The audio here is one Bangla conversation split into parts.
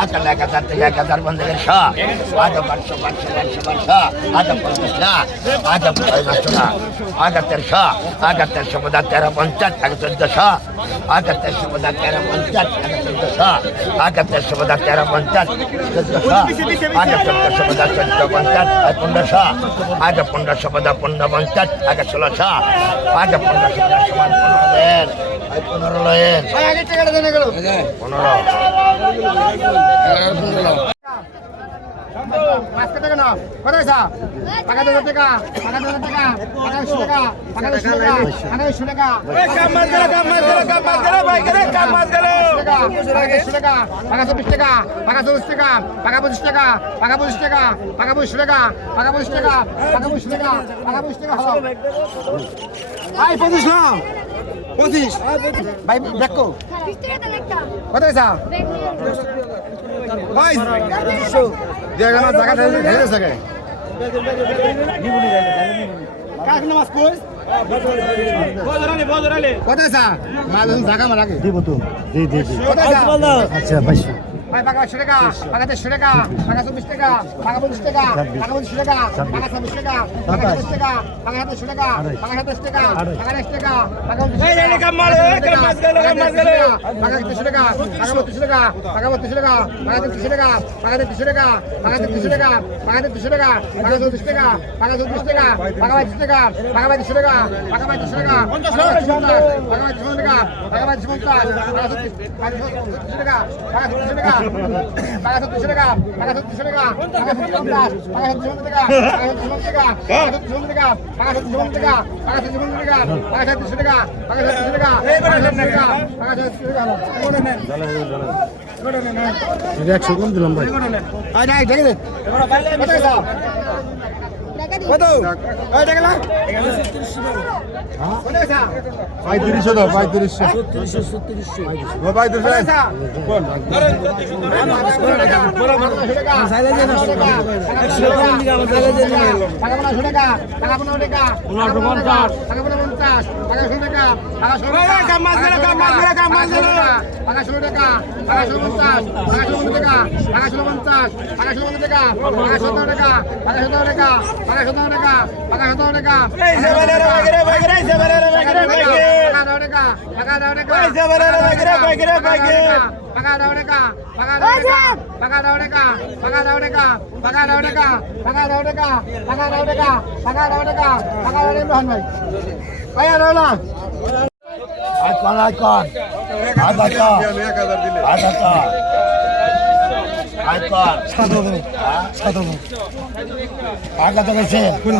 আচ্ছা 1000 থেকে 1000 বন্ধের শাহ আচ্ছা 500 500 আচ্ছা 50 না আচ্ছা 500 না আচ্ছা 1300 আচ্ছা 1300 পদা 1350 আচ্ছা 1400 আচ্ছা 1300 পদা 1350 আচ্ছা 1400 আচ্ছা 1300 পদা 1350 1400 আচ্ছা 1400 পদা 1450 1500 আচ্ছা 1500 পদা 1550 আচ্ছা 1600 আচ্ছা 1500 পদা সমান 15 লয়েন আগে টাকাটা দেন গেল 15 মাছ কেটে কেন কত পয়সা টাকা 2000 টাকা টাকা 2000 টাকা টাকা 20 টাকা টাকা 20 টাকা টাকা 20 টাকা কাম মাছ গেল ভাই করে কাম মাছ গেল টাকা 20 টাকা টাকা 24 টাকা টাকা 24 টাকা টাকা 25 টাকা টাকা 25 টাকা টাকা 25 টাকা টাকা 25 টাকা টাকা 25 টাকা টাকা 25 টাকা হলো ভাই 25 না 25 ভাই দেখো 20 টাকা দেন একটা কত পয়সা ভাই 200 দেখা না জায়গা ঢেলে থাকে কাক নামাজ কই বদরালে কত পয়সা মাল জায়গা মারাকে দিব তো দি কত পয়সা আচ্ছা 22 ভাই টাকা 100 টাকা টাকা 100 টাকা টাকা 24 টাকা টাকা 25 টাকা টাকা 25 টাকা টাকা 26 টাকা টাকা 27 টাকা টাকা 27 টাকা টাকা 27 টাকা টাকা 20 টাকা টাকা 20 টাকা এই কাম মাল কাম মাছ গেল টাকা 30 টাকা টাকা 32 টাকা টাকা 32 টাকা টাকা 33 টাকা টাকা 33 টাকা টাকা 33 টাকা টাকা 33 টাকা টাকা 34 টাকা টাকা 34 টাকা টাকা 22 টাকা টাকা 22 টাকা টাকা 22 টাকা 50 টাকা টাকা 22 টাকা টাকা 22 টাকা টাকা 34 টাকা টাকা 34 টাকা টাকা 70 টাকা টাকা 70 টাকা টাকা 50 টাকা 70 টাকা টাকা 70 টাকা টাকা 70 টাকা টাকা 70 টাকা টাকা 70 টাকা টাকা 70 টাকা টাকা 70 টাকা এই বড় টাকা টাকা 70 টাকা কোনে নেন কোনে নেন 100 কম দিলাম ভাই আয় নাই দেখে দে কত টাকা কত এই টাকা না কত টাকা 3500 দাও 3500 3600 ও 3500 কোন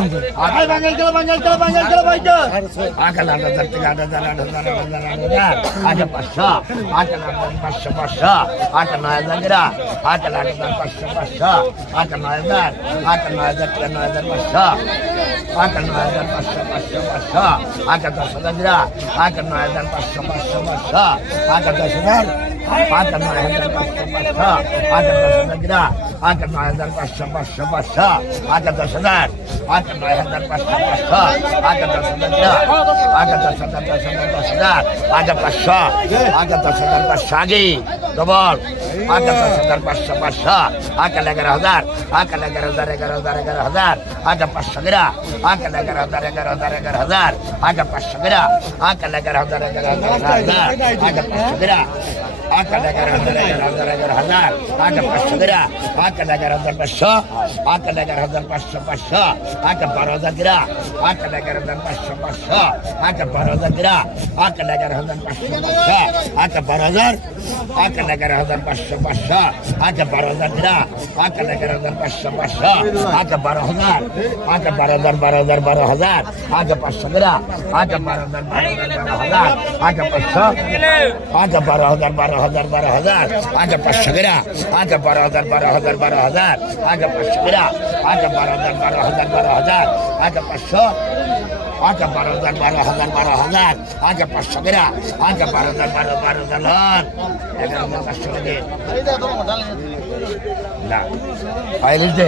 ডবল 10,500 আটা 11,000 আটা 11,000 আটা 500 গিরা আটা 11,000 আটা 500 গিরা আটা 11,000 আটা 500 গিরা আটা 11,000 আটা 500 গিরা আটা 11,500 আটা 11,500 আটা 12,000 গিরা আটা 11,500 আটা 12,000 গিরা আটা 11,500 আটা 12,000 আটা 11,500 আটা 12,000 গিরা আটা 11,500 আটা 12,000 আটা 12,000 আটা 500 গিরা আটা 12,000 আটা 500 আটা 12,000 আটা 500 গিরা আটা 12,000 আটা 500 গিরা আটা 12,000 আটা 500 আটা 12,000 আটা 500 গিরা আটা 12,000 11,500 না ফাইল দে